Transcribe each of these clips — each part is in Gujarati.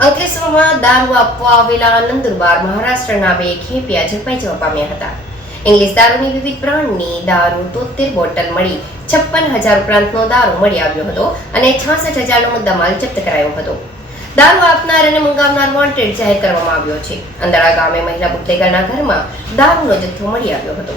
અંકલેશ્વરમાં દારૂ આપવા આવેલા નંદુરબાર મહારાષ્ટ્રના બે ખેપિયા ઝડપાઈ જવા પામ્યા હતા. ઇંગ્લિશ દારૂની વિવિધ બ્રાન્ડની દારૂ તોતેર બોટલ મળી છપ્પન હજાર ઉપરાંતનો દારૂ મળી આવ્યો હતો અને છાસઠ હજારનો મુદ્દામાલ જપ્ત કરાયો હતો. દારૂ આપનાર અને મંગાવનાર વોન્ટેડ જાહેર કરવામાં આવ્યો છે. અંદાળા ગામે મહિલા બુટલેગરના ઘરમાં દારૂનો જથ્થો મળી આવ્યો હતો.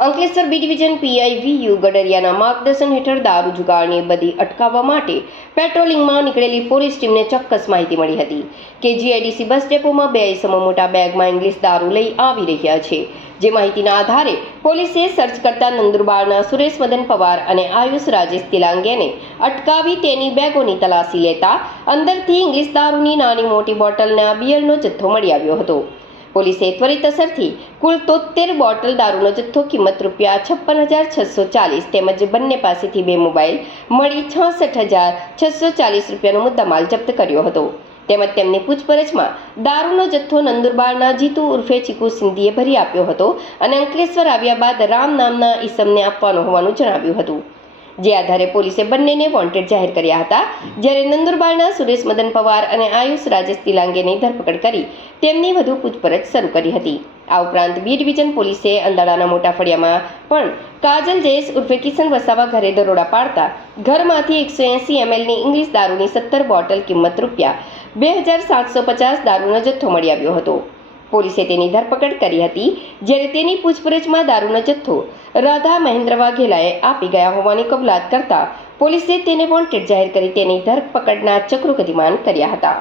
Ankleshwar B division PI V ગડરિયાના માર્ગદર્શન હેઠળ દારૂ જુગારની બધી અટકાવવા માટે પેટ્રોલિંગમાં નીકળેલી પોલીસ ટીમને ચોક્કસ માહિતી મળી હતી કે જીઆઈડીસી બસ ડેપોમાં બે સમો મોટા બેગમાં ઇંગ્લિશ દારૂ લઈ આવી રહ્યા છે. જે માહિતીના આધારે પોલીસે સર્ચ કરતા નંદુરબારના સુરેશ મદન પવાર અને આયુષ રાજેશ તિલાંગેને અટકાવી તેની બેગોની તલાશી લેતા અંદરથી ઇંગ્લિશ દારૂની નાની મોટી બોટલના બિયરનો જથ્થો મળી આવ્યો હતો. પોલીસે ત્વરિત અસરથી કુલ તોતેર બોટલ દારૂનો જથ્થો કિંમત રૂપિયા છપ્પન હજાર છસો ચાલીસ તેમજ બંને પાસેથી બે મોબાઈલ મળી છાસઠ હજાર છસો ચાલીસ રૂપિયાનો મુદ્દામાલ જપ્ત કર્યો હતો. તેમજ તેમની પૂછપરછમાં દારૂનો જથ્થો નંદુરબારના જીતુ ઉર્ફે ચીકુ સિંધીએ ભરી આપ્યો હતો અને અંકલેશ્વર આવ્યા બાદ રામ નામના ઈસમને આપવાનો હોવાનું જણાવ્યું હતું. જે આધારે પોલીસે બંનેને વોન્ટેડ જાહેર કર્યા હતા. જ્યારે નંદુરબારના સુરેશ મદન પવાર અને આયુષ રાજેશ તિલાંગેની ધરપકડ કરી તેમની વધુ પૂછપરછ શરૂ કરી હતી. આ ઉપરાંત બી ડિવિઝન પોલીસે અંદાડાના મોટા ફળિયામાં પણ કાજલ જયેશ ઉર્ફે કિશન વસાવા ઘરે દરોડા પાડતા ઘરમાંથી એકસો એંસી એમએલની ઇંગ્લિશ દારૂની સત્તર બોટલ કિંમત રૂપિયા બે હજાર સાતસો પચાસ દારૂનો જથ્થો મળી આવ્યો હતો. પોલીસે તેની ધરપકડ કરી હતી, જ્યારે તેની પૂછપરછમાં દારૂનો જથ્થો રાધા મહેન્દ્ર વાઘેલાએ આપી ગયા હોવાની કબૂલાત કરતા પોલીસે તેને વોન્ટેડ જાહેર કરી તેની ધરપકડના ચક્રો ગતિમાન કર્યા હતા.